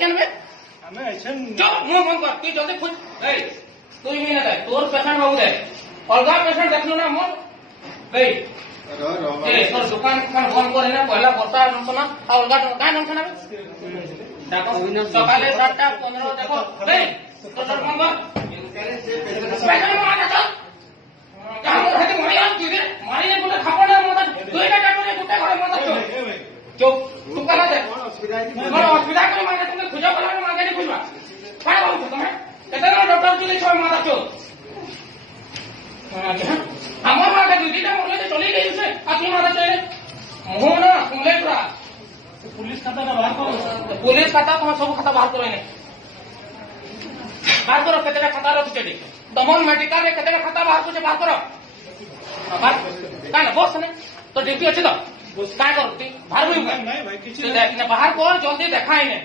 क्या वे जो मुंह बंद कर तू जल्दी खुद तू ही ना दे तोर पेशेंट बाबू दे अलगा पेशेंट देखलो ना मोर गई तोर दुकान खान बंद करे ना पहला बर्ता ना अलगा का नाम खाना देखो सकाले 7टा 15 देखो गई तो सर बंद कर पेशेंट मार दे काम रहते मारी आ तू मारी ने गुटे खापड़ा मत दुईटा काटने गुटे घरे मत चुप तू कला दे मोर हॉस्पिटल को मांगे तुमने खुजा कला मांगे नहीं खुजवा काय बोलतो तुम्ही केतना डॉक्टर तुले छोय मारा चो हमर मागे दुईटा मोले तो चली गई से आती मारा चले मुंह ना कुले पूरा पुलिस खाता ना बाहर करो पुलिस खाता तो सब खाता बाहर करो ने बाहर करो केतना खाता रखते दी दमन मेडिकल रे केतना खाता बाहर को बाहर करो बाहर का ना बस ने तो ड्यूटी अच्छे तो काय करती बाहर नहीं भाई किसी ने बाहर को जल्दी देखाई ने